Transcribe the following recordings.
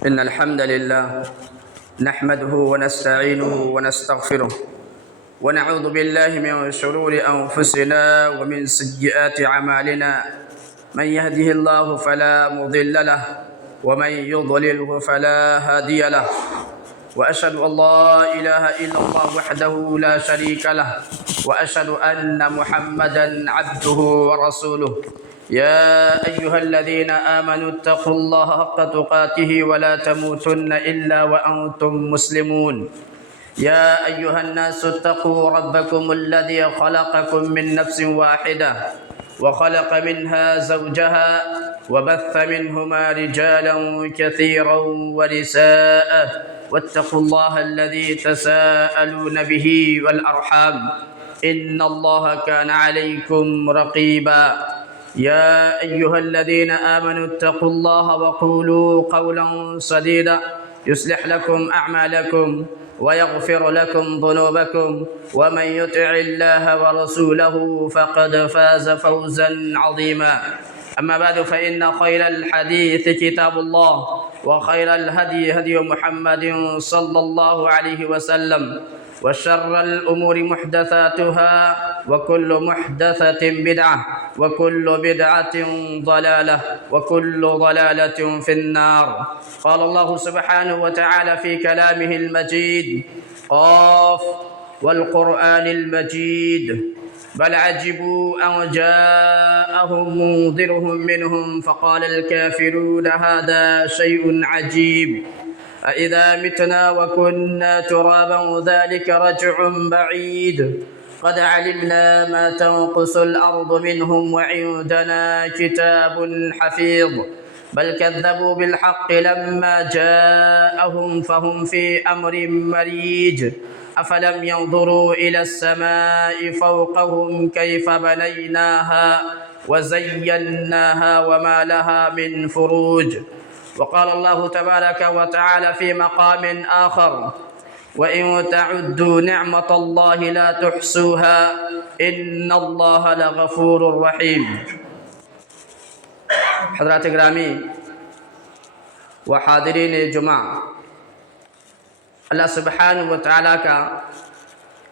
إن الحمد لله نحمده ونستعينه ونستغفره ونعوذ بالله من شرور أنفسنا ومن سيئات أعمالنا. من يهده الله فلا مضل له ومن يضلله فلا هادي له، وأشهد أن لا إله إلا الله وحده لا شريك له، وأشهد أن محمدا عبده ورسوله. يا أيها الذين آمنوا اتقوا الله حق تقاته ولا تموتن إلا وأنتم مسلمون. يا أيها الناس اتقوا ربكم الذي خلقكم من نفس واحدة وخلق منها زوجها وبث منهما رجالا كثيرا ونساء، واتقوا الله الذي تساءلون به والأرحام إن الله كان عليكم رقيبا. يا أيها الذين آمنوا اتقوا الله وقولوا قولا سديدا يصلح لكم أعمالكم ويغفر لكم ذنوبكم، ومن يطع الله ورسوله فقد فاز فوزا عظيما. أما بعد فإن خير الحديث كتاب الله، وخير الهدي هدي محمد صلى الله عليه وسلم، وشر الأمور محدثاتها، وكل محدثة بدعة، وكل بدعة ضلالة، وكل ضلالة في النار. قال الله سبحانه وتعالى في كلامه المجيد: قاف والقرآن المجيد بل عجبوا أن جاءهم منذرهم منهم فقال الكافرون هذا شيء عجيب. أإذا متنا وكنا ترابا ذلك رجع بعيد. قد علمنا ما تنقص الأرض منهم وعندنا كتاب حفيظ. بل كذبوا بالحق لما جاءهم فهم في أمر مريج. أفلم ينظروا إلى السماء فوقهم كيف بنيناها وزيناها وما لها من فروج. وقال الله تبارك وتعالى في مقام آخر: وإن تعدوا نعمة الله لا تحصوها إن الله لغفور رحيم. حضرات گرامی و حاضرین جمعہ، اللہ سبحانہ و تعالیٰ کا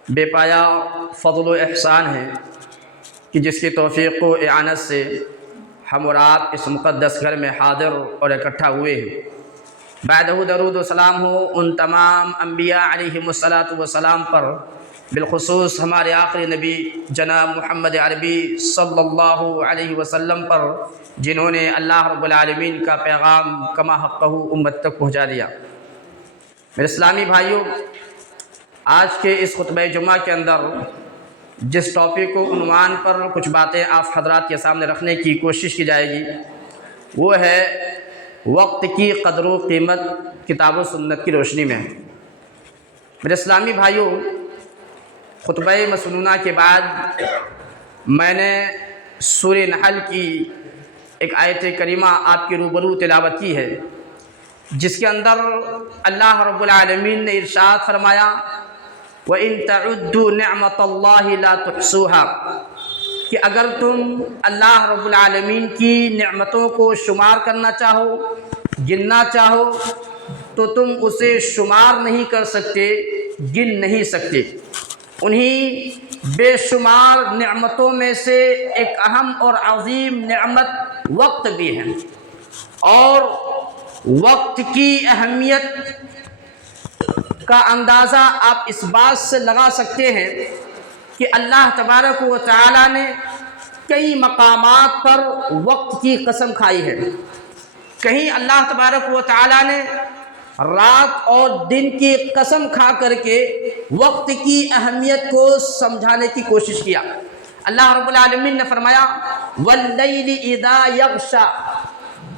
بے پایا فضل و احسان ہے کہ جس کی توفیق و اعانت سے ہم اور آپ اس مقدس گھر میں حاضر اور اکٹھا ہوئے ہیں۔ بعدہ درود و سلام ہو ان تمام انبیاء علیہم الصلاۃ والسلام پر، بالخصوص ہمارے آخری نبی جناب محمد عربی صلی اللہ علیہ وسلم پر، جنہوں نے اللہ رب العالمین کا پیغام کما حقہ امت تک پہنچا دیا۔ میرے اسلامی بھائیوں، آج کے اس خطبہ جمعہ کے اندر جس ٹاپک کو عنوان پر کچھ باتیں آپ حضرات کے سامنے رکھنے کی کوشش کی جائے گی، وہ ہے وقت کی قدر و قیمت کتاب و سنت کی روشنی میں۔ میرے اسلامی بھائیوں، خطبہ مسنونہ کے بعد میں نے سورہ نحل کی ایک آیت کریمہ آپ کے روبرو تلاوت کی ہے، جس کے اندر اللہ رب العالمین نے ارشاد فرمایا: وَإِن تَعُدُّوا نِعْمَةَ اللَّهِ لَا تُحْصُوهَا، کہ اگر تم اللہ رب العالمین کی نعمتوں کو شمار کرنا چاہو، گننا چاہو، تو تم اسے شمار نہیں کر سکتے، گن نہیں سکتے۔ انہی بے شمار نعمتوں میں سے ایک اہم اور عظیم نعمت وقت بھی ہے، اور وقت کی اہمیت کا اندازہ آپ اس بات سے لگا سکتے ہیں کہ اللہ تبارک و تعالیٰ نے کئی مقامات پر وقت کی قسم کھائی ہے۔ کہیں اللہ تبارک و تعالیٰ نے رات اور دن کی قسم کھا کر کے وقت کی اہمیت کو سمجھانے کی کوشش کیا۔ اللہ رب العالمین نے فرمایا: وَاللَّيْلِ إِذَا يَغْشَى،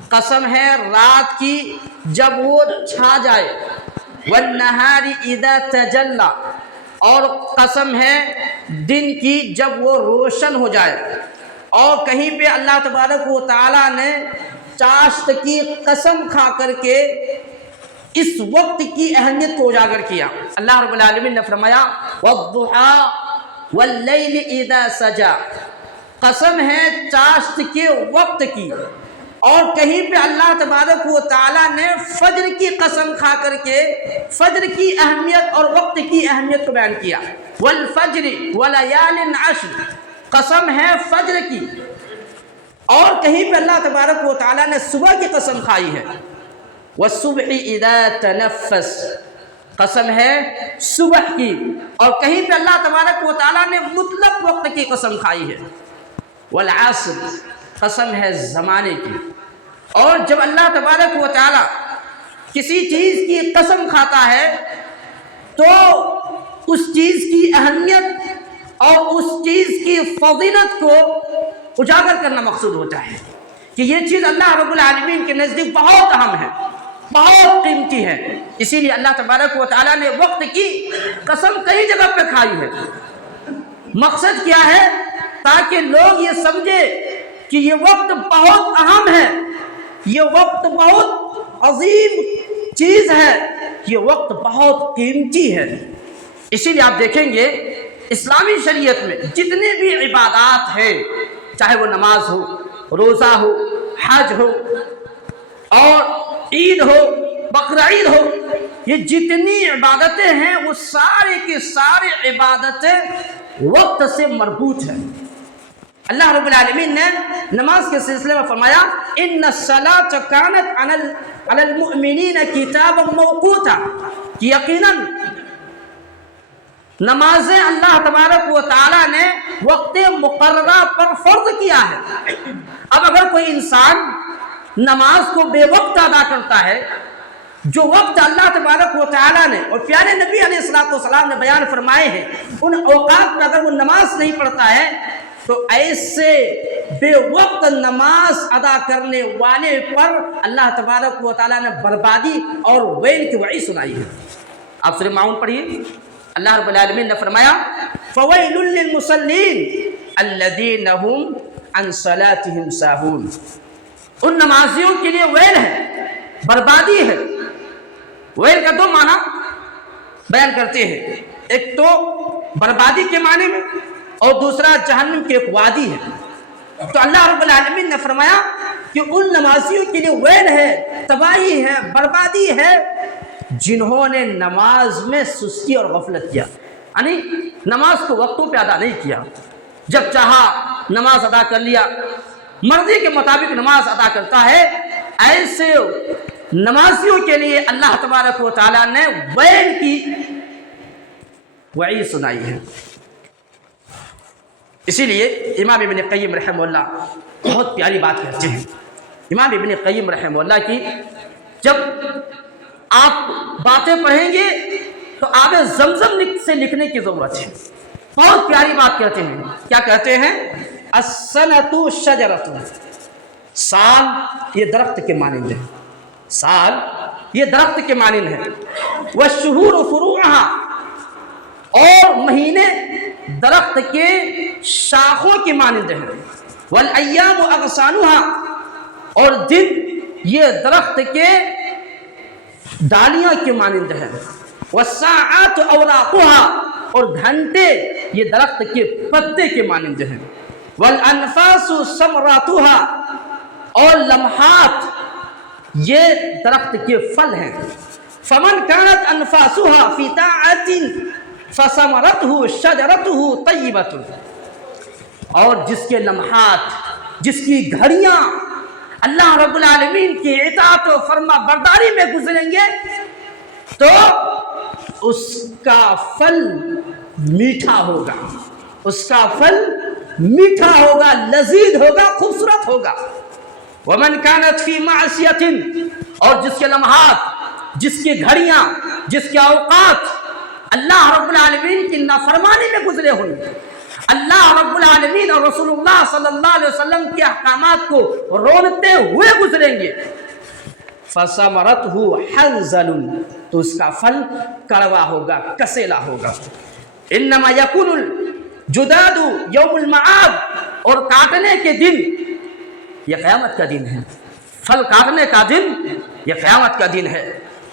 قسم ہے رات کی جب وہ چھا جائے، وَالنَّهَارِ إِذَا تَجَلَّى، اور قسم ہے دن کی جب وہ روشن ہو جائے۔ اور کہیں پہ اللہ تبارک و تعالیٰ نے چاشت کی قسم کھا کر کے اس وقت کی اہمیت کو اجاگر کیا۔ اللہ رب العالمین نے فرمایا: وَالضُّحَىٰ وَاللَّيْلِ إِذَا سَجَىٰ، قسم ہے چاشت کے وقت کی اور کہیں پہ اللہ تبارک و تعالیٰ نے فجر کی قسم کھا کر کے فجر کی اہمیت اور وقت کی اہمیت کو بیان کیا. والفجر ولیال عشر، قسم ہے فجر کی. اور کہیں پہ اللہ تبارک و تعالیٰ نے صبح کی قسم کھائی ہے. والصبح اذا تنفس، قسم ہے صبح کی. اور کہیں پہ اللہ تبارک و تعالیٰ نے مطلق وقت کی قسم کھائی ہے. والعصر، قسم ہے زمانے کی. اور جب اللہ تبارک و تعالیٰ کسی چیز کی قسم کھاتا ہے تو اس چیز کی اہمیت اور اس چیز کی فضیلت کو اجاگر کرنا مقصود ہوتا ہے کہ یہ چیز اللہ رب العالمین کے نزدیک بہت اہم ہے، بہت قیمتی ہے. اسی لیے اللہ تبارک و تعالیٰ نے وقت کی قسم کئی جگہ پہ کھائی ہے. مقصد کیا ہے؟ تاکہ لوگ یہ سمجھے کہ یہ وقت بہت اہم ہے، یہ وقت بہت عظیم چیز ہے، یہ وقت بہت قیمتی ہے. اسی لیے آپ دیکھیں گے اسلامی شریعت میں جتنے بھی عبادات ہیں، چاہے وہ نماز ہو، روزہ ہو، حج ہو اور عید ہو، بقرعید ہو، یہ جتنی عبادتیں ہیں وہ سارے کے سارے عبادتیں وقت سے مربوط ہیں. اللہ رب العالمین نے نماز کے سلسلے میں فرمایا ان الصلاۃ کانت علی المؤمنین کتابا موقوتا، کہ یقیناً نمازیں اللہ تبارک و تعالیٰ نے وقت مقررہ پر فرض کیا ہے. اب اگر کوئی انسان نماز کو بے وقت ادا کرتا ہے، جو وقت اللہ تبارک و تعالیٰ نے اور پیارے نبی علیہ السلام نے بیان فرمائے ہیں، ان اوقات میں اگر وہ نماز نہیں پڑھتا ہے تو ایسے بے وقت نماز ادا کرنے والے پر اللہ تبارک و تعالیٰ نے بربادی اور ویل کی وعید سنائی ہے. آپ سورہ ماؤن پڑھیے. اللہ رب العالمین نے فرمایا فویل للمصلین الذین هم عن صلاتهم ساہون، ان نمازیوں کے لیے ویل ہے، بربادی ہے. ویل کا دو معنی بیان کرتے ہیں، ایک تو بربادی کے معنی میں اور دوسرا جہنم کے ایک وادی ہے. تو اللہ رب العالمین نے فرمایا کہ ان نمازیوں کے لیے ویل ہے، تباہی ہے، بربادی ہے جنہوں نے نماز میں سستی اور غفلت کیا، یعنی نماز کو وقتوں پہ ادا نہیں کیا، جب چاہا نماز ادا کر لیا، مرضی کے مطابق نماز ادا کرتا ہے. ایسے نمازیوں کے لیے اللہ تبارک و تعالیٰ نے ویل کی وعید سنائی ہے. اسی لیے امام ابن قیم رحمہ اللہ بہت پیاری بات کرتے ہیں. امام ابن قیم رحمہ اللہ کی جب آپ باتیں پڑھیں گے تو آب زمزم سے لکھنے کی ضرورت ہے. بہت پیاری بات کہتے ہیں. کیا کہتے ہیں؟ السنۃ شجرۃ، سال یہ درخت کے مانند ہے، سال یہ درخت کے مانند ہے. والشہور فروعها، اور مہینے درخت کے شاخوں کی مانند ہیں. والایام اغصانها، اور دن یہ درخت کے ڈالیاں کے مانند ہیں. والساعات اوراقها، اور گھنٹے یہ درخت کے پتے کے مانند ہیں. والانفاس ثمراتها، اور لمحات یہ درخت کے پھل ہیں. فمن كانت انفاسها في طاعة فثمرته شجرته طیبۃ، اور جس کے لمحات، جس کی گھڑیاں اللہ رب العالمین کی اطاعت و فرما برداری میں گزریں گے تو اس کا پھل میٹھا ہوگا، اس کا پھل میٹھا ہوگا، لذیذ ہوگا، خوبصورت ہوگا. ومن كانت في معصیۃ، اور جس کے لمحات، جس کی گھڑیاں، جس کے اوقات اللہ رب العالمین کی نافرمانی میں گزرے ہوئے، اللہ رب العالمین اور رسول اللہ صلی اللہ علیہ وسلم کے احکامات کو رونتے ہوئے گزریں گے. فثمرته حنظل، تو اس کا پھل کڑوا ہوگا، کسیلا ہوگا. انما یکون الجداد یوم المعاد، اور کاٹنے کے دن یہ قیامت کا دن ہے، پھل کاٹنے کا دن یہ قیامت کا دن ہے.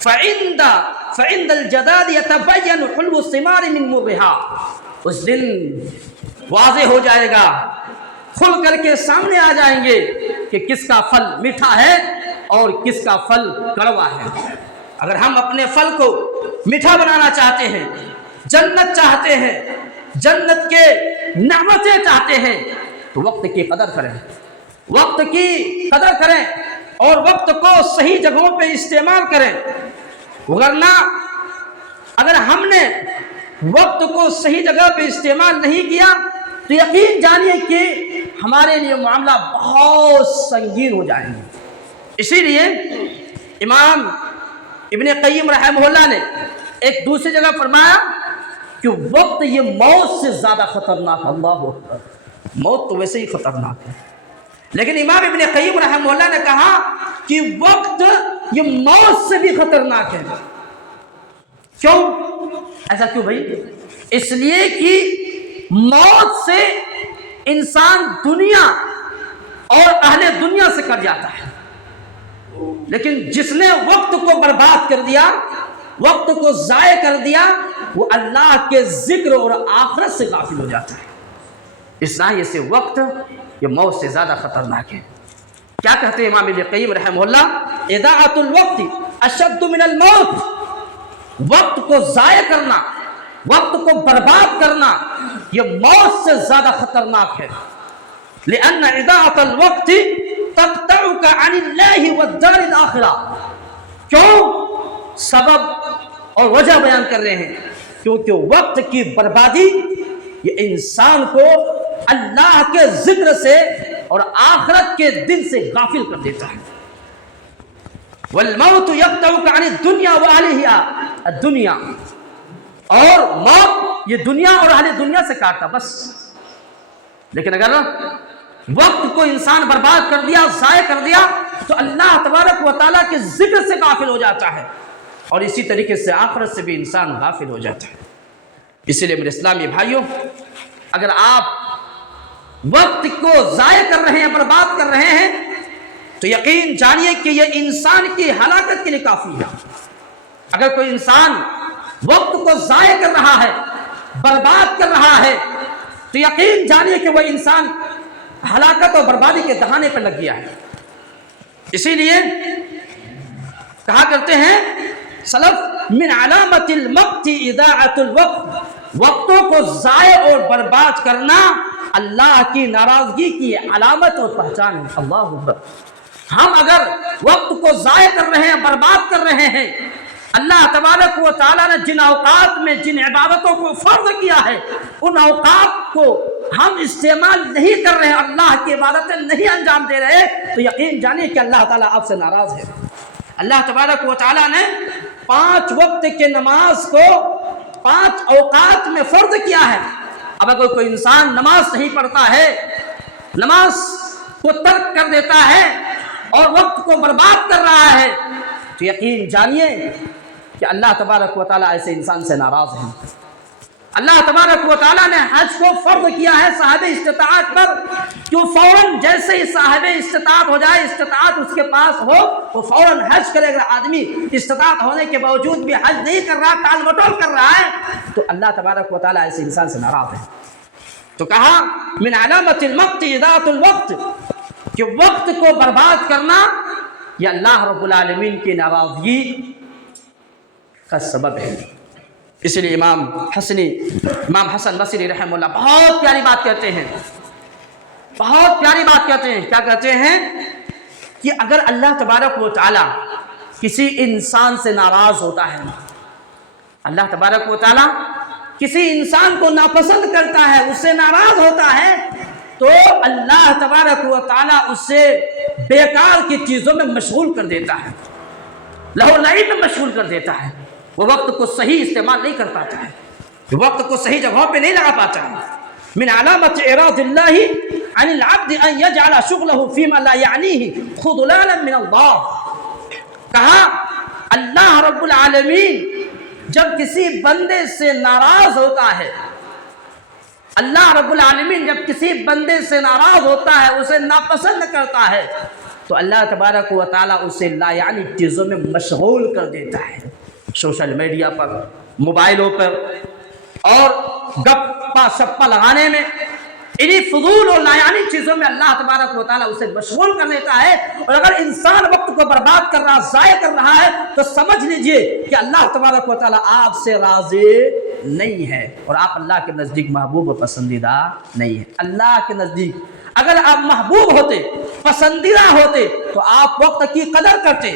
فعند الجداد يتبين حلو الثمار من مرها، اس دن واضح ہو جائے گا، کھل کر کے سامنے آ جائیں گے کہ کس کا پھل میٹھا ہے اور کس کا پھل کڑوا ہے۔ اگر ہم اپنے پھل کو میٹھا بنانا چاہتے ہیں، جنت چاہتے ہیں، جنت کے نعمتیں چاہتے ہیں، تو وقت کی قدر کریں، وقت کی قدر کریں اور وقت کو صحیح جگہوں پہ استعمال کریں۔ ورنہ اگر ہم نے وقت کو صحیح جگہ پہ استعمال نہیں کیا تو یقین جانیے کہ ہمارے لیے معاملہ بہت سنگین ہو جائیں گے۔ اسی لیے امام ابن قیم رحمہ اللہ نے ایک دوسری جگہ فرمایا کہ وقت یہ موت سے زیادہ خطرناک ہے۔ اللہ اکبر، موت تو ویسے ہی خطرناک ہے، لیکن امام ابن قیم رحمہ اللہ نے کہا کہ وقت یہ موت سے بھی خطرناک ہے۔ کیوں؟ ایسا کیوں بھائی؟ اس لیے کہ موت سے انسان دنیا اور اہل دنیا سے کٹ جاتا ہے، لیکن جس نے وقت کو برباد کر دیا، وقت کو ضائع کر دیا، وہ اللہ کے ذکر اور آخرت سے غافل ہو جاتا ہے۔ اس ناحیے سے وقت یہ موت سے زیادہ خطرناک ہے۔ کیا کہتے ہیں امام ابن قیم رحمہ اللہ؟ اضاعۃ الوقت اشد من الموت، وقت کو ضائع کرنا، وقت کو برباد کرنا یہ موت سے زیادہ خطرناک ہے۔ لأن اضاعۃ الوقت تقطعك عن اللہ والدار الآخرہ۔ کیوں؟ سبب اور وجہ بیان کر رہے ہیں، کیونکہ وقت کی بربادی یہ انسان کو اللہ کے ذکر سے اور آخرت کے دن سے غافل کر دیتا ہے۔ والموت يقطعك عن الدنيا وأهلها، الدنیا، اور موت یہ دنیا اور اہل دنیا سے کاٹتا بس۔ لیکن اگر وقت کو انسان برباد کر دیا، ضائع کر دیا، تو اللہ تبارک و تعالیٰ کے ذکر سے غافل ہو جاتا ہے، اور اسی طریقے سے آخرت سے بھی انسان غافل ہو جاتا ہے۔ اسی لیے میرے اسلامی بھائیوں، اگر آپ وقت کو ضائع کر رہے ہیں، برباد کر رہے ہیں، تو یقین جانیے کہ یہ انسان کی ہلاکت کے لیے کافی ہے۔ اگر کوئی انسان وقت کو ضائع کر رہا ہے، برباد کر رہا ہے، تو یقین جانیے کہ وہ انسان ہلاکت اور بربادی کے دہانے پر لگ گیا ہے۔ اسی لیے کہا کرتے ہیں سلف، من علامت المقت اضاعۃ الوقت، وقتوں کو ضائع اور برباد کرنا اللہ کی ناراضگی کی علامت اور پہچان ہے۔ اللہ اکبر۔ ہم اگر وقت کو ضائع کر رہے ہیں، برباد کر رہے ہیں، اللہ تبارک و تعالیٰ نے جن اوقات میں جن عبادتوں کو فرض کیا ہے ان اوقات کو ہم استعمال نہیں کر رہے ہیں، اللہ کی عبادتیں نہیں انجام دے رہے، تو یقین جانیے کہ اللہ تعالیٰ آپ سے ناراض ہے۔ اللہ تبارک و تعالیٰ نے 5 وقت کے نماز کو 5 اوقات میں فرض کیا ہے۔ اب اگر کوئی انسان نماز نہیں پڑھتا ہے، نماز کو ترک کر دیتا ہے اور وقت کو برباد کر رہا ہے، تو یقین جانیے کہ اللہ تبارک و تعالیٰ ایسے انسان سے ناراض ہے۔ اللہ تبارک و تعالیٰ نے حج کو فرض کیا ہے صاحب استطاعت پر، جو فوراً جیسے ہی صاحب استطاعت ہو جائے، استطاعت اس کے پاس ہو، وہ فوراً حج کرے۔ اگر آدمی استطاعت ہونے کے باوجود بھی حج نہیں کر رہا، ٹال مٹول کر رہا ہے، تو اللہ تبارک و تعالیٰ ایسے انسان سے ناراض ہے۔ تو کہا من علامت المقت اضاعۃ الوقت، کہ وقت کو برباد کرنا یہ اللہ رب العالمین کی ناراضگی کا سبب ہے۔ اس لیے امام حسن بصری رحمہ اللہ بہت پیاری بات کہتے ہیں، بہت پیاری بات کہتے ہیں۔ کیا کہتے ہیں؟ کہ اگر اللہ تبارک و تعالیٰ کسی انسان سے ناراض ہوتا ہے، اللہ تبارک و تعالیٰ کسی انسان کو ناپسند کرتا ہے، اس سے ناراض ہوتا ہے، تو اللہ تبارک و تعالیٰ اسے بیکار کی چیزوں میں مشغول کر دیتا ہے، لہو لعب میں مشغول کر دیتا ہے۔ وہ وقت کو صحیح استعمال نہیں کر پاتا ہے، وقت کو صحیح جگہوں پہ نہیں لگا پاتا ہے۔ من علامت اعراض اللہ عن العبد ان يجعل شغله فيما لا يعنيه خذلانا من اللہ۔ کہا اللہ رب العالمین جب کسی بندے سے ناراض ہوتا ہے، اللہ رب العالمین جب کسی بندے سے ناراض ہوتا ہے، اسے ناپسند کرتا ہے، تو اللہ تبارک و تعالیٰ اسے لا یعنی چیزوں میں مشغول کر دیتا ہے، سوشل میڈیا پر، موبائلوں پر، اور گپا شپا لگانے میں، انہیں فضول اور لایانی چیزوں میں اللہ تبارک و تعالیٰ اسے مشغول کر لیتا ہے. اور اگر انسان وقت کو برباد کر رہا، ضائع کر رہا ہے، تو سمجھ لیجئے کہ اللہ تبارک و تعالیٰ آپ سے راضی نہیں ہے اور آپ اللہ کے نزدیک محبوب اور پسندیدہ نہیں ہے. اللہ کے نزدیک اگر آپ محبوب ہوتے، پسندیدہ ہوتے، تو آپ وقت کی قدر کرتے،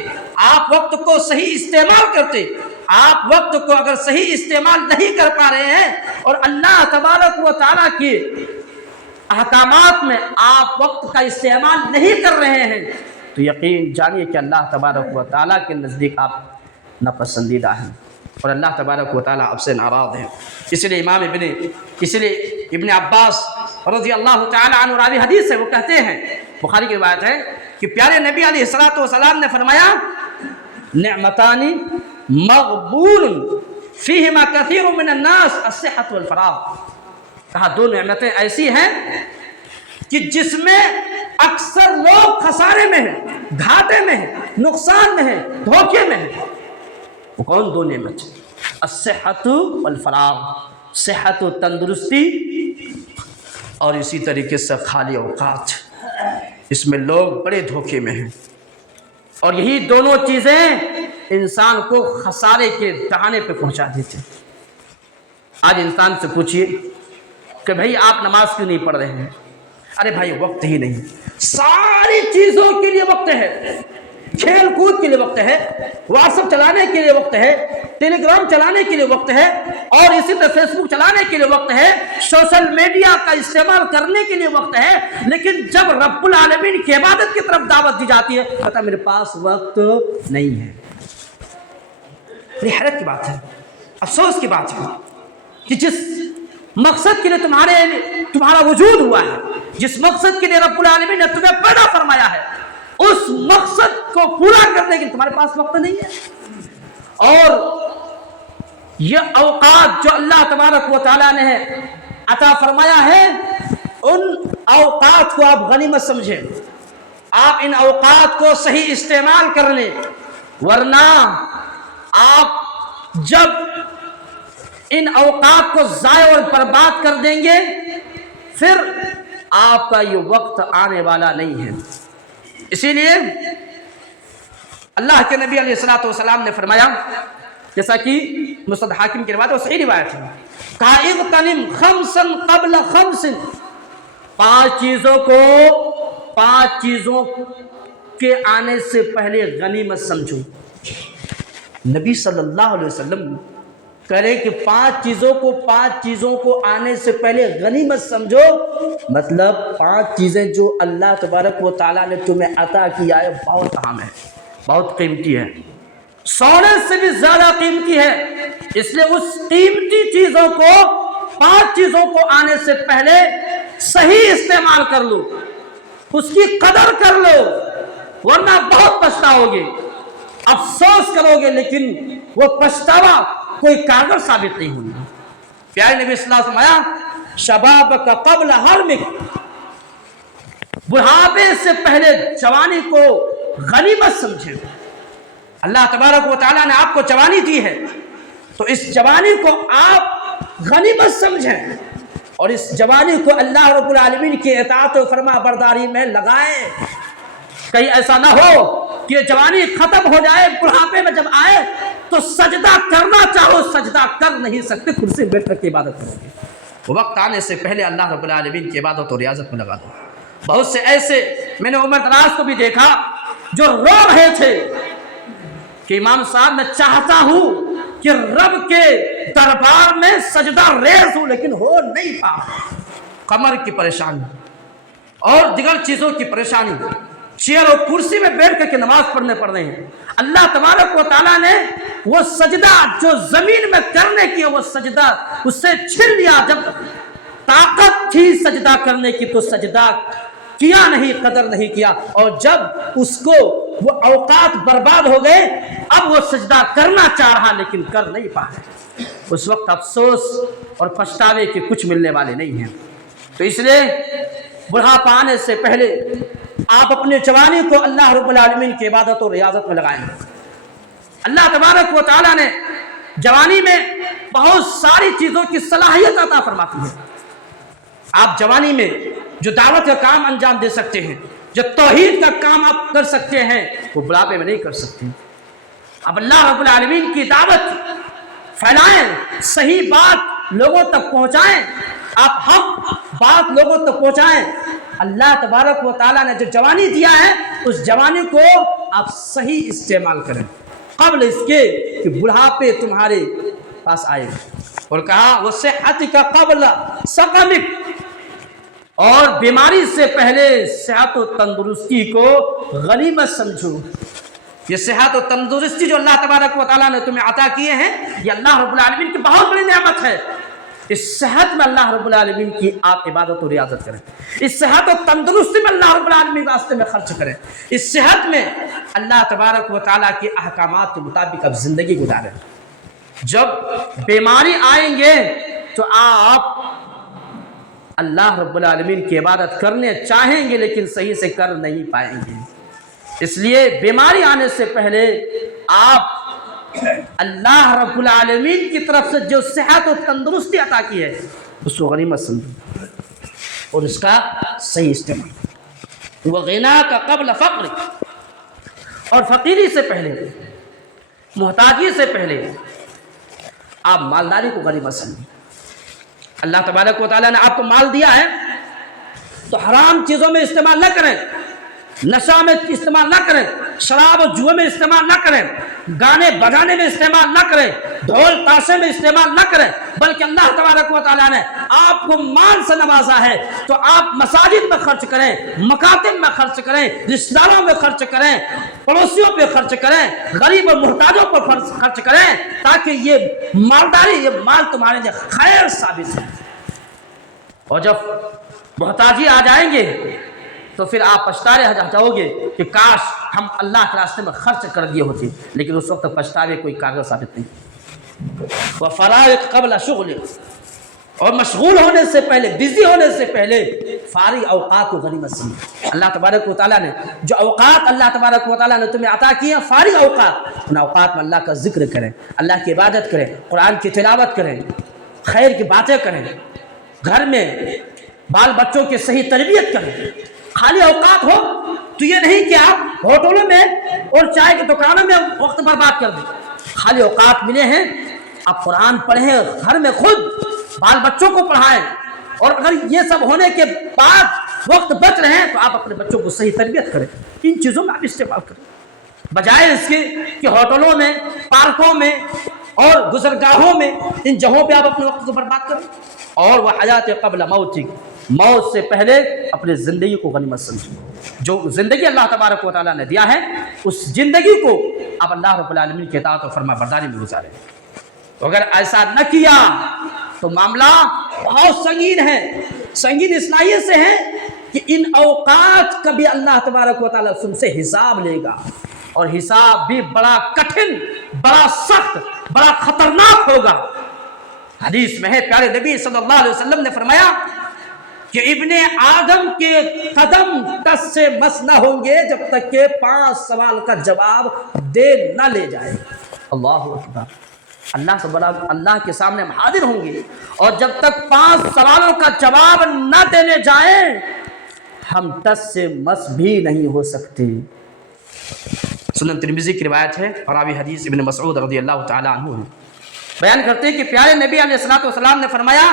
آپ وقت کو صحیح استعمال کرتے. آپ وقت کو اگر صحیح استعمال نہیں کر پا رہے ہیں اور اللہ تبارک و تعالیٰ کی احکامات میں آپ وقت کا استعمال نہیں کر رہے ہیں، تو یقین جانیے کہ اللہ تبارک و تعالیٰ کے نزدیک آپ ناپسندیدہ ہیں اور اللہ تبارک و تعالیٰ آپ سے ناراض ہیں. اس لیے ابن عباس رضی اللہ تعالیٰ عنہ راوی حدیث ہے، وہ کہتے ہیں، بخاری کی روایت ہے کہ پیارے نبی علیہ الصلوۃ والسلام نے فرمایا نعمتان مغبون فیہما کثیر من الناس الصحۃ والفراغ. کہا دو نعمتیں ایسی ہیں کہ جس میں اکثر لوگ خسارے میں ہیں، گھاٹے میں ہیں، نقصان میں ہیں، دھوکے میں ہیں. وہ کون دو نعمت؟ الصحۃ والفراغ، صحت و تندرستی اور اسی طریقے سے خالی اوقات. اس میں لوگ بڑے دھوکے میں ہیں اور یہی دونوں چیزیں انسان کو خسارے کے دہانے پہ پہنچا دیتے. آج انسان سے پوچھئے کہ بھائی آپ نماز کیوں نہیں پڑھ رہے ہیں؟ ارے بھائی وقت ہی نہیں. ساری چیزوں کے لیے وقت ہے، کھیل کود کے لیے وقت ہے، واٹس ایپ چلانے کے لیے وقت ہے، ٹیلی گرام چلانے کے لیے وقت ہے، اور اسی طرح فیس بک چلانے کے لیے وقت ہے، سوشل میڈیا کا استعمال کرنے کے لیے وقت ہے. لیکن جب رب العالمین کی عبادت کی طرف دعوت دی جاتی ہے کہتا میرے پاس وقت نہیں ہے. بڑی حیرت کی بات ہے، افسوس کی بات ہے کہ جس مقصد کے لیے تمہارا وجود ہوا ہے، جس مقصد کے لیے رب العالمین نے تمہیں پیدا فرمایا ہے، اس مقصد کو پورا کرنے کے لیے تمہارے پاس وقت نہیں ہے. اور یہ اوقات جو اللہ تبارک و تعالیٰ نے عطا فرمایا ہے، ان اوقات کو آپ غنیمت سمجھیں، آپ ان اوقات کو صحیح استعمال کر لیں، ورنہ آپ جب ان اوقات کو ضائع اور برباد کر دیں گے پھر آپ کا یہ وقت آنے والا نہیں ہے. اسی لیے اللہ کے نبی علیہ الصلوۃ والسلام نے فرمایا، جیسا کہ مسند حاکم کی روایت اور صحیح روایت ہے، کہا اغتنم خمسا قبل خمس، پانچ چیزوں کے آنے سے پہلے غنیمت سمجھو. نبی صلی اللہ علیہ وسلم کہہ رہے کہ پانچ چیزوں کو آنے سے پہلے غنیمت سمجھو. مطلب پانچ چیزیں جو اللہ تبارک و تعالیٰ نے تمہیں عطا کیا ہے بہت اہم ہے، بہت قیمتی ہے، سونے سے بھی زیادہ قیمتی ہے. اس لیے اس قیمتی چیزوں کو، پانچ چیزوں کو آنے سے پہلے صحیح استعمال کر لو، اس کی قدر کر لو، ورنہ بہت پچھتاؤ گے، افسوس کرو گے، لیکن وہ پچھتاوا کوئی کارگر ثابت نہیں ہوگا. پیارے نبی صلی اللہ علیہ وسلم فرمایا شبابک قبل حرمک، بڑھاپے سے پہلے جوانی کو غنیمت سمجھے. اللہ تبارک و تعالیٰ نے آپ کو جوانی دی ہے تو اس جوانی کو آپ غنیمت سمجھیں اور اس جوانی کو اللہ رب العالمین کی اطاعت و فرما برداری میں لگائیں. کہیں ایسا نہ ہو کہ جوانی ختم ہو جائے، بڑھاپے میں جب آئے تو سجدہ کرنا چاہو سجدہ کر نہیں سکتے، کرسی بیٹھ کر کے عبادت کرو گے. وقت آنے سے پہلے اللہ رب العالمین کی عبادت اور ریاضت میں لگا دو. بہت سے ایسے میں نے عمر دراز کو بھی دیکھا جو رو رہے تھے کہ امام صاحب میں چاہتا ہوں کہ رب کے دربار میں سجدہ ریز ہوں، لیکن ہو نہیں پا. کمر کی پریشانی اور دیگر چیزوں کی پریشانی، چیئر اور کرسی میں بیٹھ کر کے نماز پڑھنے پڑ رہے ہیں. اللہ تبارک و تعالیٰ نے وہ سجدہ جو زمین میں کرنے کی وہ سجدہ اس سے چھین لیا. جب طاقت تھی سجدہ کرنے کی تو سجدہ کیا نہیں، قدر نہیں کیا، اور جب اس کو وہ اوقات برباد ہو گئے اب وہ سجدہ کرنا چاہ رہا لیکن کر نہیں پا رہا. اس وقت افسوس اور پچھتاوے کے کچھ ملنے والے نہیں ہیں. تو اس لیے بڑھاپا آنے سے پہلے آپ اپنے جوانی کو اللہ رب العالمین کی عبادت اور ریاضت میں لگائیں. اللہ تبارک و تعالیٰ نے جوانی میں بہت ساری چیزوں کی صلاحیت عطا فرماتی ہے. آپ جوانی میں جو دعوت کا کام انجام دے سکتے ہیں، جو توحید کا کام آپ کر سکتے ہیں، وہ بڑھاپے میں نہیں کر سکتے۔ اب اللہ رب العالمین کی دعوت پھیلائیں، صحیح بات لوگوں تک پہنچائیں، آپ حق بات لوگوں تک پہنچائیں۔ اللہ تبارک و تعالیٰ نے جو جوانی دیا ہے، اس جوانی کو آپ صحیح استعمال کریں قبل اس کے کہ بڑھاپے تمہارے پاس آئے گا۔ اور کہا وصحتک قبل سقمک، اور بیماری سے پہلے صحت و تندرستی کو غنیمت سمجھو۔ یہ صحت و تندرستی جو اللہ تبارک و تعالیٰ نے تمہیں عطا کیے ہیں، یہ اللہ رب العالمین کی بہت بڑی نعمت ہے۔ اس صحت میں اللہ رب العالمین کی آپ عبادت و ریاضت کریں، اس صحت و تندرستی میں اللہ رب العالمین کے راستے میں خرچ کریں، اس صحت میں اللہ تبارک و تعالیٰ کے احکامات کے مطابق آپ زندگی گزاریں۔ جب بیماری آئیں گے تو آپ اللہ رب العالمین کی عبادت کرنے چاہیں گے لیکن صحیح سے کر نہیں پائیں گے۔ اس لیے بیماری آنے سے پہلے آپ اللہ رب العالمین کی طرف سے جو صحت و تندرستی عطا کی ہے اس کو غنیمت سمجھو اور اس کا صحیح استعمال۔ وغناک قبل فقر، اور فقیری سے پہلے، محتاجی سے پہلے آپ مالداری کو غنیمت سمجھیں۔ اللہ تبارک و تعالیٰ نے آپ کو مال دیا ہے تو حرام چیزوں میں استعمال نہ کریں، نشہ میں استعمال نہ کریں، شراب و جوئے میں استعمال نہ کریں، گانے بجانے میں استعمال نہ کریں، ڈھول تاشے میں استعمال نہ کریں، بلکہ اللہ تبارک و تعالیٰ نے آپ کو مال سے نوازا ہے تو آپ مساجد میں خرچ کریں، مکاتب میں خرچ کریں، رشتہ داروں میں خرچ کریں، پڑوسیوں پہ خرچ کریں، غریب اور محتاجوں پر خرچ کریں، تاکہ یہ مالداری، یہ مال تمہارے لیے خیر ثابت ہے۔ اور جب محتاجی آ جائیں گے تو پھر آپ پچھتاوے جاؤ گے کہ کاش ہم اللہ کے راستے میں خرچ کر دیے ہوتے، لیکن اس وقت پچھتاوے کوئی کاغذ ثابت نہیں۔ وفراغ قبل شغل، اور مشغول ہونے سے پہلے، بزی ہونے سے پہلے فارغ اوقات کو غنیمت سمجھیں۔ اللہ تبارک و تعالیٰ نے جو اوقات اللہ تبارک و تعالیٰ نے تمہیں عطا کیے ہیں، فارغ اوقات، ان اوقات میں اللہ کا ذکر کریں، اللہ کی عبادت کریں، قرآن کی تلاوت کریں، خیر کی باتیں کریں، گھر میں بال بچوں کی صحیح تربیت کریں۔ خالی اوقات ہو تو یہ نہیں کہ آپ ہوٹلوں میں اور چائے کی دکانوں میں وقت برباد کر دیں۔ خالی اوقات ملے ہیں، آپ قرآن پڑھیں، گھر میں خود بال بچوں کو پڑھائیں، اور اگر یہ سب ہونے کے بعد وقت بچ رہے ہیں تو آپ اپنے بچوں کو صحیح تربیت کریں، ان چیزوں میں آپ استعمال کریں، بجائے اس کے کہ ہوٹلوں میں، پارکوں میں اور گزرگاہوں میں ان جگہوں پہ آپ اپنے وقت کو برباد کریں۔ اور وہ حیات قبل موتک، موت سے پہلے اپنے زندگی کو غنیمت سمجھیں۔ جو زندگی اللہ تبارک و تعالیٰ نے دیا ہے اس زندگی کو آپ اللہ رب العالمین کی اطاعت و فرما برداری میں گزاریں۔ اگر ایسا نہ کیا تو معاملہ بہت سنگین ہے۔ سنگین اس ناحیے سے ہے کہ ان اوقات کا بھی اللہ تبارک و تعالیٰ تم سے حساب لے گا، اور حساب بھی بڑا کٹھن، بڑا سخت، بڑا خطرناک ہوگا۔ حدیث میں ہے، پیارے نبی صلی اللہ علیہ وسلم نے فرمایا کہ ابن آدم کے قدم ٹس سے مس نہ ہوں گے جب تک کہ 5 سوال کا جواب دے نہ لے جائے۔ اللہ اکبر، اللہ کے سامنے ہم حاضر ہوں گے، اور جب تک 5 سوالوں کا جواب نہ دینے جائیں ہم ٹس سے مس بھی نہیں ہو سکتے۔ سنن ترمذی کی روایت ہے، اور راوی حدیث ابن مسعود رضی اللہ تعالی عنہ ہے، بیان کرتے ہیں کہ پیارے نبی علیہ الصلوۃ والسلام نے فرمایا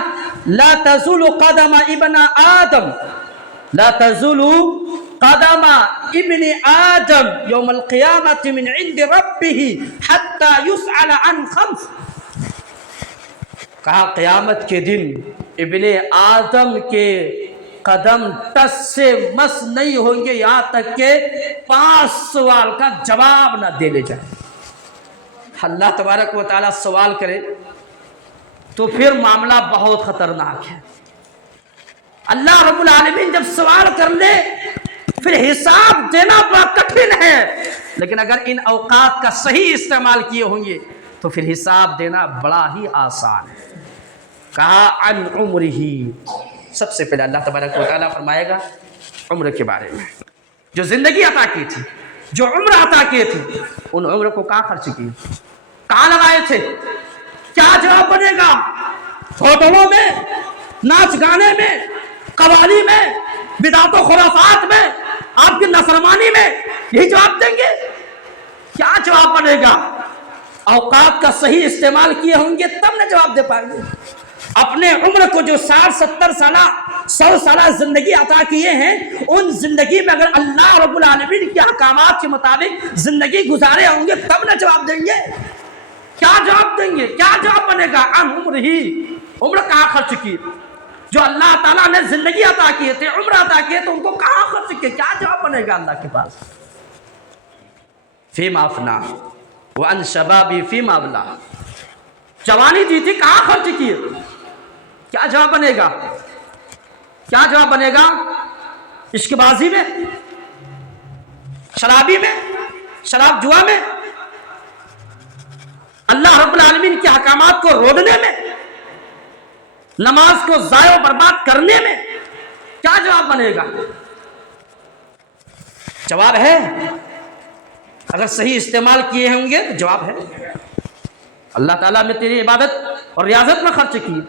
لا تزول قدم ابن آدم، لا تزول قدم ابن آدم یوم القیامت من عند ربه حتى يسأل عن 5۔ کہا قیامت کے دن ابن آدم کے قدم ٹس سے مس نہیں ہوں گے یہاں تک کہ 5 سوال کا جواب نہ دے لے جائے۔ اللہ تبارک و تعالیٰ سوال کرے تو پھر معاملہ بہت خطرناک ہے۔ اللہ رب العالمین جب سوال کر لے پھر حساب دینا بڑا کٹھن ہے، لیکن اگر ان اوقات کا صحیح استعمال کیے ہوں گے تو پھر حساب دینا بڑا ہی آسان ہے۔ کہا عن عمرہ، سب سے پہلے اللہ تبارک و تعالیٰ فرمائے گا عمر کے بارے میں، جو زندگی عطا کی تھی، جو عمر عطا کیے تھے، ان عمر کو کہاں خرچ کیے، کہاں لگائے تھے، کیا جواب بنے گا؟ ہوٹلوں میں، ناچ گانے میں، قوالی میں، بدعت و خرافات میں، آپ کی نافرمانی میں، یہی جواب دیں گے؟ کیا جواب بنے گا؟ اوقات کا صحیح استعمال کیے ہوں گے تب نہ جواب دے پائیں گے۔ اپنے عمر کو جو 60 70 سالہ 100 سالہ زندگی عطا کیے ہیں، ان زندگی میں اگر اللہ رب العالمین کے احکامات کے مطابق زندگی گزارے ہوں گے تب نہ جواب دیں گے۔ کیا جواب دیں گے؟ کیا جواب بنے گا؟ عمر ہی، عمر کہاں خرچ کی؟ جو اللہ تعالیٰ نے زندگی عطا کیے تھے، عمر عطا کیے تو ان کو کہاں خرچ کیے؟ کیا جواب بنے گا اللہ کے پاس؟ فیما افنا وان شبابی فیما ابلا، جوانی دی تھی کہاں خرچ کیے؟ کیا جواب بنے گا؟ کیا جواب بنے گا؟ عشق بازی میں، شرابی میں، شراب جوا میں، اللہ رب العالمین کے احکامات کو روڑنے میں، نماز کو ضائع و برباد کرنے میں، کیا جواب بنے گا؟ جواب ہے، اگر صحیح استعمال کیے ہوں گے تو جواب ہے۔ اللہ تعالیٰ نے تیری عبادت اور ریاضت میں خرچ کی،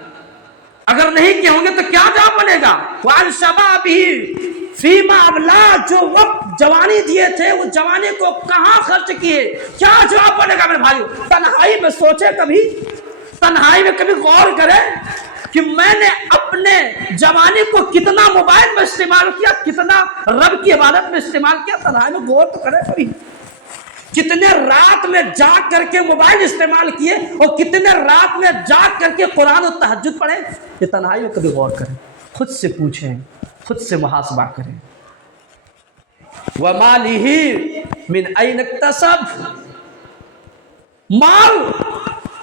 اگر نہیں کیے ہوں گے تو کیا جواب بنے گا؟ وَعَنْ شَبَابِهِ فِيمَا أَبْلَىٰ، جو وقت جوانی دیے تھے وہ جوانی کو کہاں خرچ کیے؟ کیا جواب بنے گا میرے بھائیو؟ تنہائی میں سوچے، کبھی تنہائی میں کبھی غور کرے کہ میں نے اپنے جوانی کو کتنا موبائل میں استعمال کیا، کتنا رب کی عبادت میں استعمال کیا۔ تنہائی میں غور تو کرے کبھی، کتنے رات میں جاگ کر کے موبائل استعمال کیے اور کتنے رات میں جاگ کر کے قرآن و تہجد پڑھے۔ یہ تنہائی میں کبھی غور کریں، خود سے پوچھیں، خود سے محاسبہ کریں۔ وَمَالِهِ مِنْ أَيْنَ اكْتَسَبَ، مال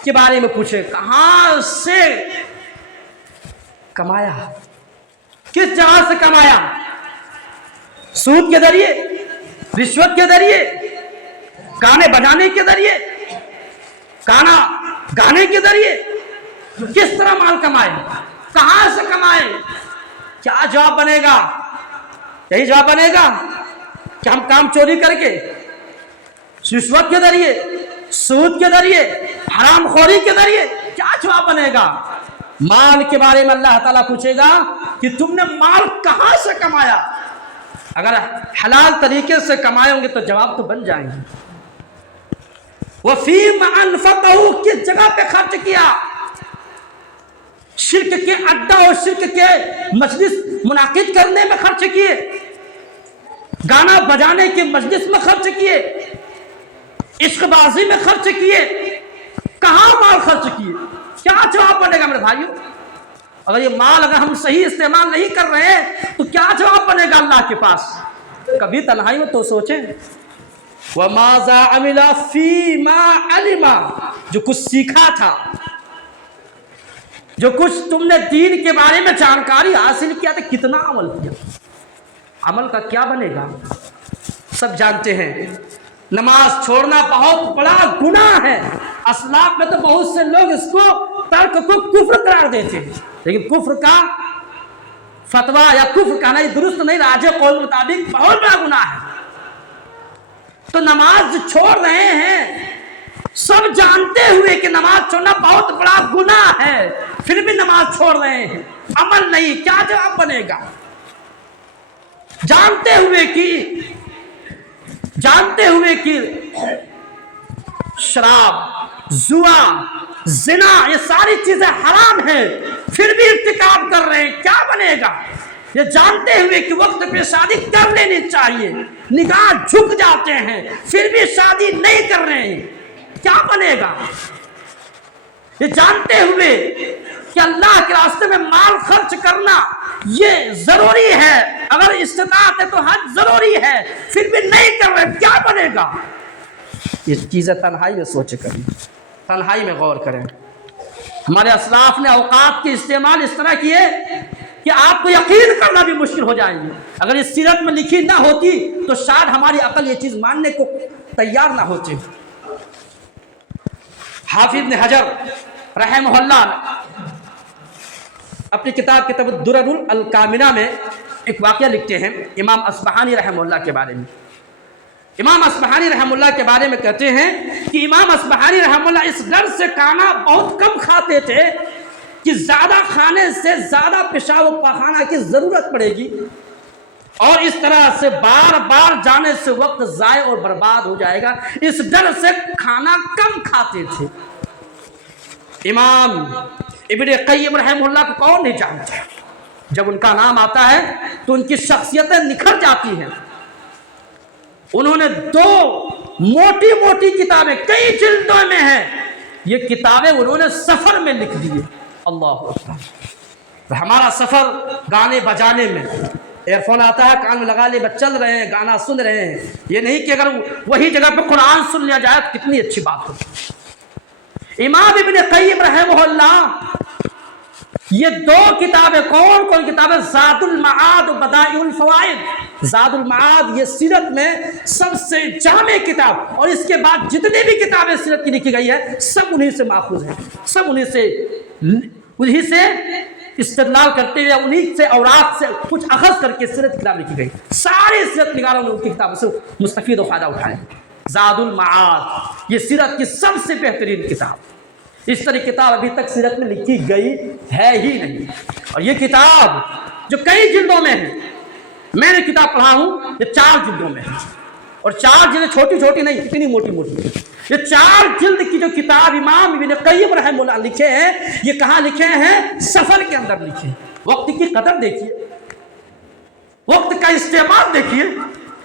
کے بارے میں پوچھیں، کہاں سے کمایا، کس جگہ سے کمایا؟ سود کے ذریعے، رشوت کے ذریعے، گانے بجانے کے ذریعے، گانا گانے کے ذریعے، کس طرح مال کمائے، کہاں سے کمائے؟ کیا جواب بنے گا؟ یہی جواب بنے گا کہ ہم کام چوری کر کے، رشوت کے ذریعے، سود کے ذریعے، حرام خوری کے ذریعے؟ کیا جواب بنے گا؟ مال کے بارے میں اللہ تعالیٰ پوچھے گا کہ تم نے مال کہاں سے کمایا؟ اگر حلال طریقے سے کمائے ہوں گے تو جواب تو بن جائیں گے۔ وَفِيمَ أَنْفَقَهُ، کس جگہ پہ خرچ کیا؟ شرک کے اڈا اور شرک کے مجلس منعقد کرنے میں خرچ کیے، گانا بجانے کے مجلس میں خرچ کیے، عشق بازی میں خرچ کیے، کہاں مال خرچ کیے؟ کیا جواب بنے گا میرے بھائیو؟ اگر یہ مال اگر ہم صحیح استعمال نہیں کر رہے ہیں تو کیا جواب بنے گا اللہ کے پاس؟ کبھی تنہائی میں تو سوچیں۔ وَمَاذَا عَمِلَ فِي مَا عَلِمَ، جو کچھ سیکھا تھا، جو کچھ تم نے دین کے بارے میں جانکاری حاصل کیا تھا، کتنا عمل کیا؟ عمل کا کیا بنے گا؟ سب جانتے ہیں نماز چھوڑنا بہت بڑا گناہ ہے۔ اسلاف میں تو بہت سے لوگ اس کو ترک کو کفر قرار دیتے ہیں، لیکن کفر کا فتویٰ یا کفر کہنا یہ درست نہیں، راجح قول مطابق بہت بڑا گناہ ہے۔ تو نماز چھوڑ رہے ہیں سب جانتے ہوئے کہ نماز چھوڑنا بہت بڑا گناہ ہے، پھر بھی نماز چھوڑ رہے ہیں، عمل نہیں، کیا جواب بنے گا؟ جانتے ہوئے کہ شراب، جوا، زنا یہ ساری چیزیں حرام ہیں، پھر بھی ارتکاب کر رہے ہیں، کیا بنے گا؟ یہ جانتے ہوئے کہ وقت پہ شادی کر لینی چاہیے، نگاہ جھک جاتے ہیں، پھر بھی شادی نہیں کر رہے ہیں، کیا بنے گا؟ یہ جانتے ہوئے کہ اللہ کے راستے میں مال خرچ کرنا یہ ضروری ہے، اگر استطاعت ہے تو حج ضروری ہے، پھر بھی نہیں کر رہے، کیا بنے گا؟ یہ چیزیں تنہائی میں سوچے کریں، تنہائی میں غور کریں۔ ہمارے اسلاف نے اوقات کے استعمال اس طرح کیے کہ آپ کو یقین کرنا بھی مشکل ہو جائیں گے۔ اگر اس سیرت میں لکھی نہ ہوتی تو شاید ہماری عقل یہ چیز ماننے کو تیار نہ ہوتی۔ حافظ ابن حجر رحمہ اللہ اپنی کتاب کتاب الدرر الکامنہ میں ایک واقعہ لکھتے ہیں امام اصبہانی رحمہ اللہ کے بارے میں۔ امام اصبہانی رحمہ اللہ کے بارے میں کہتے ہیں کہ امام اصبہانی رحمہ اللہ اس ڈر سے کھانا بہت کم کھاتے تھے کہ زیادہ کھانے سے زیادہ پیشاب و پاخانہ کی ضرورت پڑے گی، اور اس طرح سے بار بار جانے سے وقت ضائع اور برباد ہو جائے گا، اس ڈر سے کھانا کم کھاتے تھے۔ امام ابن قیم رحمہ اللہ کو کون نہیں جانتا؟ جب ان کا نام آتا ہے تو ان کی شخصیتیں نکھر جاتی ہیں۔ انہوں نے 2 موٹی موٹی کتابیں کئی جلدوں میں ہیں، یہ کتابیں انہوں نے سفر میں لکھ دی۔ اللہ اکبر۔ ہمارا سفر گانے بجانے میں، ایئر فون آتا ہے کان میں لگا لے بس چل رہے ہیں گانا سن رہے ہیں، یہ نہیں کہ اگر وہی جگہ پہ قرآن سن لیا جائے تو کتنی اچھی بات ہوتی۔ امام ابن قیم رحمہ اللہ یہ 2 کتابیں کون کتابیں؟ زاد المعاد و بدائع الفوائد۔ زاد المعاد یہ سیرت میں سب سے جامع کتاب، اور اس کے بعد جتنی بھی کتابیں سیرت کی لکھی گئی ہے سب انہی سے ماخوذ ہیں، سب انہی سے استدلال کرتے ہوئے انہی سے اوراق سے کچھ اخذ کر کے سیرت کی کتاب لکھی گئی۔ سارے سیرت نگاروں نے ان کی کتابوں سے مستفید و فائدہ اٹھائے۔ زاد المعاد یہ سیرت کی سب سے بہترین کتاب، اس طرح کتاب ابھی تک سیرت میں لکھی گئی ہے ہی نہیں۔ اور یہ کتاب جو کئی جلدوں میں ہے، میں نے کتاب پڑھا ہوں یہ 4 جلدوں میں ہے، اور 4 جلدیں چھوٹی چھوٹی نہیں، اتنی موٹی موٹی۔ یہ 4 جلد کی جو کتاب امام ابن قیم رحمہ اللہ لکھے ہیں، یہ کہاں لکھے ہیں؟ سفر کے اندر لکھے۔ وقت کی قدر دیکھیے، وقت کا استعمال دیکھیے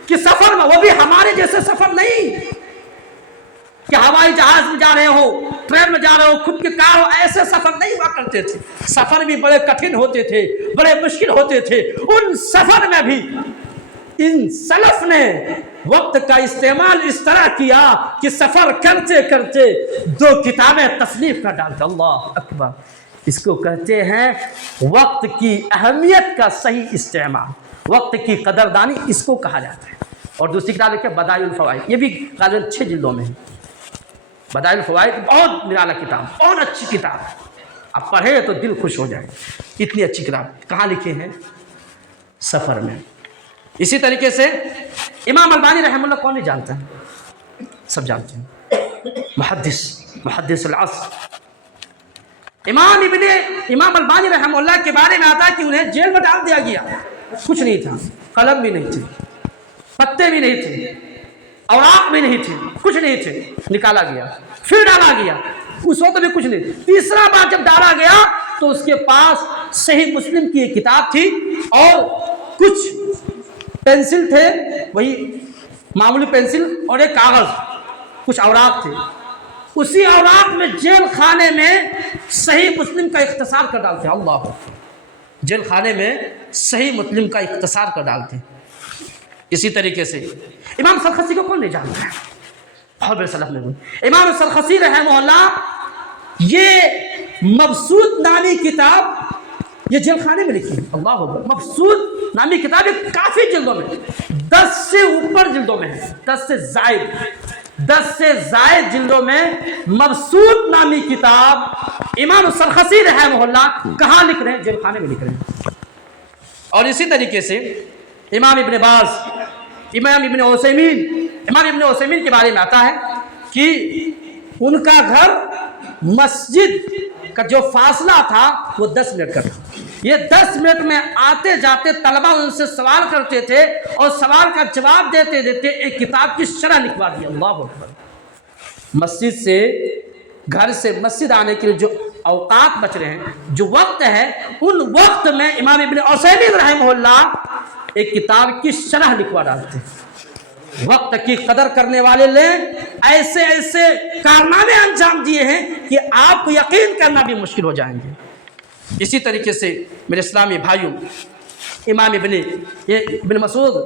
کہ سفر میں، وہ بھی ہمارے جیسے سفر نہیں کہ ہوائی جہاز میں جا رہے ہو، ٹرین میں جا رہے ہو، خود کے کار ہو، ایسے سفر نہیں ہوا کرتے تھے۔ سفر بھی بڑے کٹھن ہوتے تھے، بڑے مشکل ہوتے تھے۔ ان سفر میں بھی ان سلف نے وقت کا استعمال اس طرح کیا کہ سفر کرتے کرتے 2 کتابیں تصنیف کر ڈالتے۔ اللہ اکبر۔ اس کو کہتے ہیں وقت کی اہمیت کا صحیح استعمال، وقت کی قدردانی اس کو کہا جاتا ہے۔ اور دوسری کتاب ہے بدائع الفوائد، یہ بھی غالباً 6 جلدوں میں ہے۔ بدائع الفوائد بہت نرالا کتاب، بہت اچھی کتاب، آپ پڑھیں تو دل خوش ہو جائے، اتنی اچھی کتاب۔ کہاں لکھے ہیں؟ سفر میں۔ اسی طریقے سے امام البانی رحمہ اللہ کون نہیں جانتا ہے؟ سب جانتے ہیں، محدث العصر۔ امام البانی رحمہ اللہ کے بارے میں آتا ہے کہ انہیں جیل میں ڈال دیا گیا، کچھ نہیں تھا، قلم بھی نہیں تھی، پتے بھی نہیں تھے، اوراق بھی نہیں تھے، کچھ نہیں تھے، نکالا گیا، پھر ڈالا گیا، اس وقت بھی کچھ نہیں۔ تیسرا بار جب ڈالا گیا تو اس کے پاس صحیح مسلم کی ایک کتاب تھی اور کچھ پینسل تھے، وہی معمولی پینسل، اور ایک کاغذ، کچھ اوراق تھے۔ اسی اوراق میں جیل خانے میں صحیح مسلم کا اختصار کر ڈالتے ہیں۔ اللہ، جیل خانے میں صحیح مسلم کا اختصار کر دالتے ہیں۔ اسی طریقے سے امام سرخسی کو کون نہیں جانتا ہے؟ بہت بڑے سلف میں امام سرخسی رحمہ اللہ، یہ مبسوط نامی کتاب یہ جیل خانے میں لکھی ہے۔ اللہ اکبر، مبسوط نامی کتاب یہ کافی جلدوں میں، 10 سے اوپر جلدوں میں ہے، 10 سے زائد جلدوں میں مبسوط نامی کتاب امام سرخسی رحمہ اللہ کہاں لکھ رہے ہیں؟ جیل خانے میں لکھ رہے ہیں۔ اور اسی طریقے سے امام ابن باز، امام ابن عثیمین کے بارے میں آتا ہے کہ ان کا گھر مسجد کا جو فاصلہ تھا وہ 10 منٹ کا تھا۔ یہ 10 منٹ میں آتے جاتے طلبہ ان سے سوال کرتے تھے اور سوال کا جواب دیتے دیتے ایک کتاب کی شرح لکھوا دی۔ اللہ اکبر۔ مسجد سے، گھر سے مسجد آنے کے لیے جو اوقات بچ رہے ہیں، جو وقت ہے، ان وقت میں امام ابن عثیمین رحمہ اللہ ایک کتاب کی شرح لکھوا ڈالتے ہیں۔ وقت کی قدر کرنے والے نے ایسے ایسے کارنامے انجام دیے ہیں کہ آپ کو یقین کرنا بھی مشکل ہو جائیں گے۔ اسی طریقے سے میرے اسلامی بھائیوں، امام ابن مسعود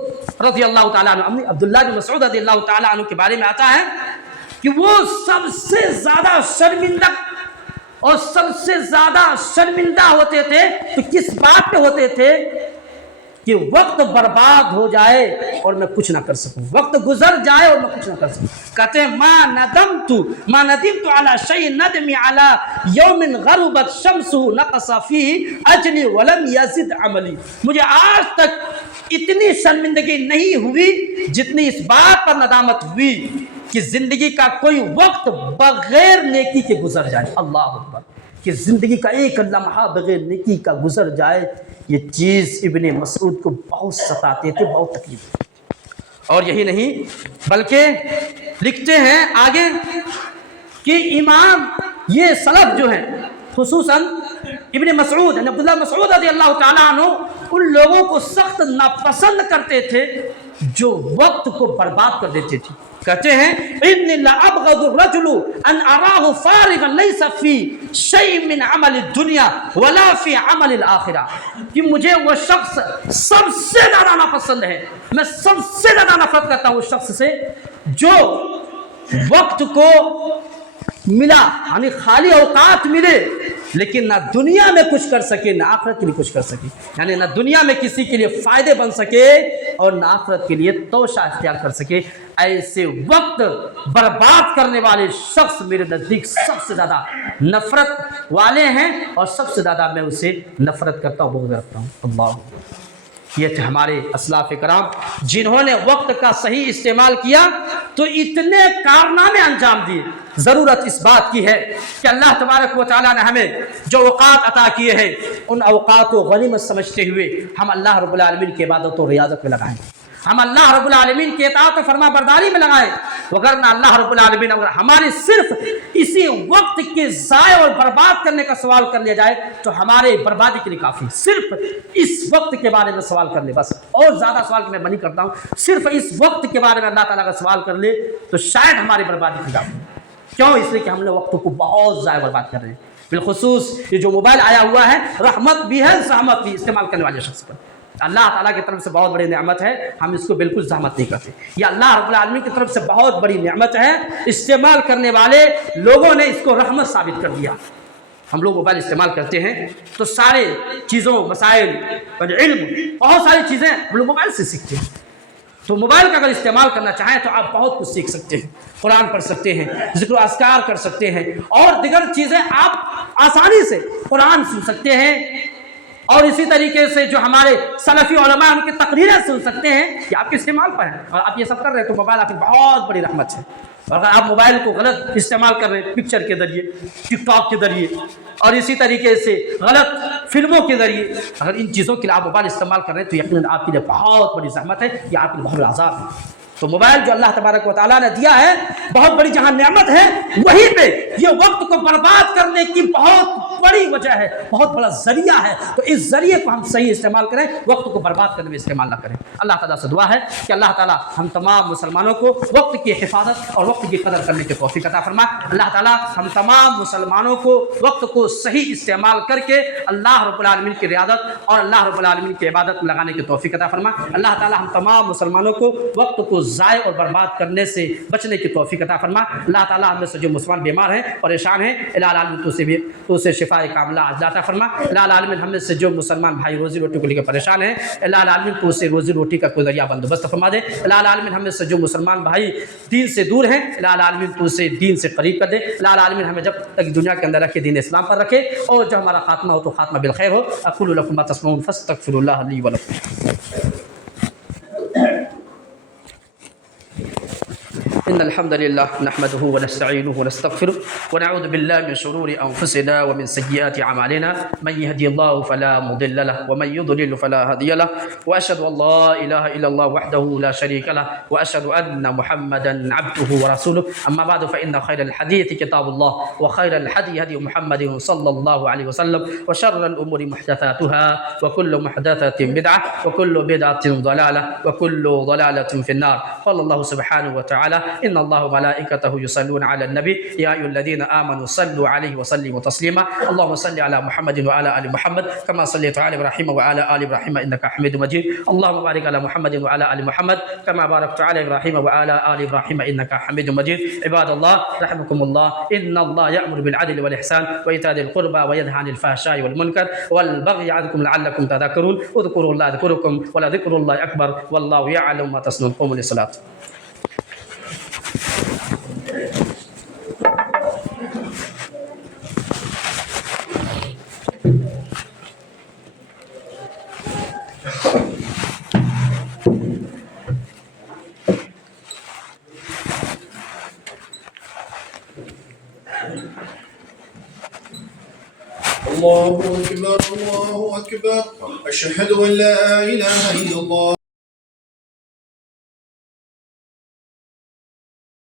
رضی اللہ تعالیٰ عنہ، عبداللہ بن مسعود رضی اللہ تعالیٰ عنہ کے بارے میں آتا ہے کہ وہ سب سے زیادہ شرمندہ اور سب سے زیادہ شرمندہ ہوتے تھے تو کس بات پہ ہوتے تھے کہ وقت برباد ہو جائے اور میں کچھ نہ کر سکوں، وقت گزر جائے اور میں کچھ نہ کر سکوں۔ کہتے ہیں ما ندمت علی شیء ندمی علی یوم غربت شمسہ نقص فیہ اجلی ولم یزد عملی۔ مجھے آج تک اتنی شرمندگی نہیں ہوئی جتنی اس بات پر ندامت ہوئی کہ زندگی کا کوئی وقت بغیر نیکی کے گزر جائے۔ اللہ اکبر، کہ زندگی کا ایک لمحہ بغیر نیکی کا گزر جائے، یہ چیز ابن مسعود کو بہت ستاتے تھے، بہت تکلیف تھی۔ اور یہی نہیں بلکہ لکھتے ہیں آگے کہ امام یہ سلف جو ہیں، خصوصاً ابن مسعود عبداللہ مسعود رضی اللہ تعالیٰ عنہ ان لوگوں کو سخت ناپسند کرتے تھے جو وقت کو برباد کر دیتے تھے۔ کہتے ہیں انی لابغض الرجل ان اراه فارغا ليس في شيء من عمل الدنيا ولا في عمل الاخرہ، کہ مجھے وہ شخص سب سے زیادہ ناپسند ہے، میں سب سے زیادہ نفرت کرتا ہوں اس شخص سے جو وقت کو ملا، یعنی خالی اوقات ملے لیکن نہ دنیا میں کچھ کر سکے نہ آخرت کے لیے کچھ کر سکے، یعنی نہ دنیا میں کسی کے لیے فائدے بن سکے اور نہ آخرت کے لیے توشہ اختیار کر سکے۔ ایسے وقت برباد کرنے والے شخص میرے نزدیک سب سے زیادہ نفرت والے ہیں اور سب سے زیادہ میں اسے نفرت کرتا ہوں، بغض رکھتا ہوں۔ اللہ، یہ تھے ہمارے اسلاف کرام جنہوں نے وقت کا صحیح استعمال کیا تو اتنے کارنامے انجام دیے۔ ضرورت اس بات کی ہے کہ اللہ تبارک و تعالیٰ نے ہمیں جو اوقات عطا کیے ہیں ان اوقات کو غنیمت سمجھتے ہوئے ہم اللہ رب العالمین کی عبادت و ریاضت میں لگائیں، ہم اللہ رب العالمین کی اطاعت و فرما برداری میں لگائیں، وگرنہ اللہ رب العالمین اگر ہماری صرف اسی وقت کے ضائع اور برباد کرنے کا سوال کر لیا جائے تو ہمارے بربادی کے لیے کافی، صرف اس وقت کے بارے میں سوال کر لے بس، اور زیادہ سوال میں نہیں کرتا ہوں، صرف اس وقت کے بارے میں اللہ تعالیٰ کا سوال کر لے تو شاید ہماری بربادی کی کافی۔ کیوں؟ اس لیے کہ ہم نے وقت کو بہت ضائع برباد کر رہے ہیں، بالخصوص یہ جو موبائل آیا ہوا ہے رحمت بھی ہے زحمت بھی استعمال کرنے والے شخص پر۔ اللہ تعالیٰ کی طرف سے بہت بڑی نعمت ہے، ہم اس کو بالکل زحمت نہیں کرتے۔ یہ اللہ رب العالمین کی طرف سے بہت بڑی نعمت ہے، استعمال کرنے والے لوگوں نے اس کو رحمت ثابت کر دیا۔ ہم لوگ موبائل استعمال کرتے ہیں تو سارے چیزوں مسائل اور علم بہت ساری چیزیں ہم لوگ موبائل سے سیکھتے ہیں۔ تو موبائل کا اگر استعمال کرنا چاہیں تو آپ بہت کچھ سیکھ سکتے ہیں، قرآن پڑھ سکتے ہیں، ذکر و اذکار کر سکتے ہیں اور دیگر چیزیں آپ آسانی سے قرآن سن سکتے ہیں، اور اسی طریقے سے جو ہمارے سلفی علماء ان کی تقریریں سن سکتے ہیں، یہ آپ کے استعمال پر ہیں اور آپ یہ سب کر رہے ہیں تو موبائل آپ کی بہت بڑی رحمت ہے۔ اور اگر آپ موبائل کو غلط استعمال کر رہے ہیں پکچر کے ذریعے، ٹک ٹاک کے ذریعے اور اسی طریقے سے غلط فلموں کے ذریعے اگر ان چیزوں کے لیے آپ موبائل استعمال کر رہے ہیں تو یقیناً آپ کے لیے بہت بڑی زحمت ہے، یہ آپ کے لیے بہت بڑا عذاب ہے۔ تو موبائل جو اللہ تبارک و تعالیٰ نے دیا ہے بہت بڑی جہاں نعمت ہے، وہیں پہ یہ وقت کو برباد کرنے کی بہت بڑی وجہ ہے، بہت بڑا ذریعہ ہے۔ تو اس ذریعے کو ہم صحیح استعمال کریں، وقت کو برباد کرنے میں استعمال نہ کریں۔ اللہ تعالیٰ سے دعا ہے کہ اللہ تعالیٰ ہم تمام مسلمانوں کو وقت کی حفاظت اور وقت کی قدر کرنے کی توفیق عطا فرمائے۔ اللہ تعالیٰ ہم تمام مسلمانوں کو وقت کو صحیح استعمال کر کے اللہ رب العالمین کی رعایت اور اللہ رب العالمین کی عبادت میں لگانے کی توفیق عطا فرمائے۔ اللہ تعالیٰ ہم تمام مسلمانوں کو وقت کو ضائع اور برباد کرنے سے بچنے کی توفیق عطا فرما۔ اللہ تعالیٰ ہم میں سے جو مسلمان بیمار ہیں پریشان ہیں الہ العالمین تو سے شفاء کاملہ عطا فرما۔ الہ العالمین ہم میں سے جو مسلمان بھائی روزی روٹی کو لے کر پریشان ہیں الہ العالمین تو سے روزی روٹی کا کوئی ذریعہ بندوبست فرما دے۔ الہ العالمین ہم میں سے جو مسلمان بھائی دین سے دور ہیں الہ العالمین تو سے دین سے قریب کر دے۔ الہ العالمین ہمیں جب تک دنیا کے اندر رکھے دین اسلام پر رکھے اور جب ہمارا خاتمہ ہو تو خاتمہ بالخیر ہو۔ اقول لکم ما تسمعون فاستغفروا اللہ لی ولکم۔ إن الحمد لله نحمده ونستعينه ونستغفره ونعوذ بالله من شرور أنفسنا ومن سيئات أعمالنا من يهدي الله فلا مضل له ومن يضلل فلا هادي له وأشهد أن لا إله إلا الله وحده لا شريك له وأشهد أن محمدا عبده ورسوله أما بعد فإن خير الحديث كتاب الله وخير الهدي هدي محمد صلى الله عليه وسلم وشر الأمور محدثاتها وكل محدثة بدعة وكل بدعة ضلالة وكل ضلالة في النار. قال الله سبحانه وتعالى إن الله وملائكته يصلون على النبي يا أيها الذين آمنوا صلوا عليه وسلموا تسليما. اللهم صل على محمد وعلى آل محمد كما صليت على إبراهيم وعلى آل إبراهيم إنك حميد مجيد. اللهم بارك على محمد وعلى آل محمد كما باركت على إبراهيم وعلى آل إبراهيم إنك حميد مجيد. عباد الله رحمكم الله إن الله يأمر بالعدل والإحسان وإيتاء ذي القربى وينهى عن الفحشاء والمنكر والبغي يعظكم لعلكم تذكرون. اذكروا الله يذكركم ولذكر الله أكبر والله يعلم ما تصنعون. قوموا للصلاة. الله أكبر الله أكبر أشهد أن لا إله إلا الله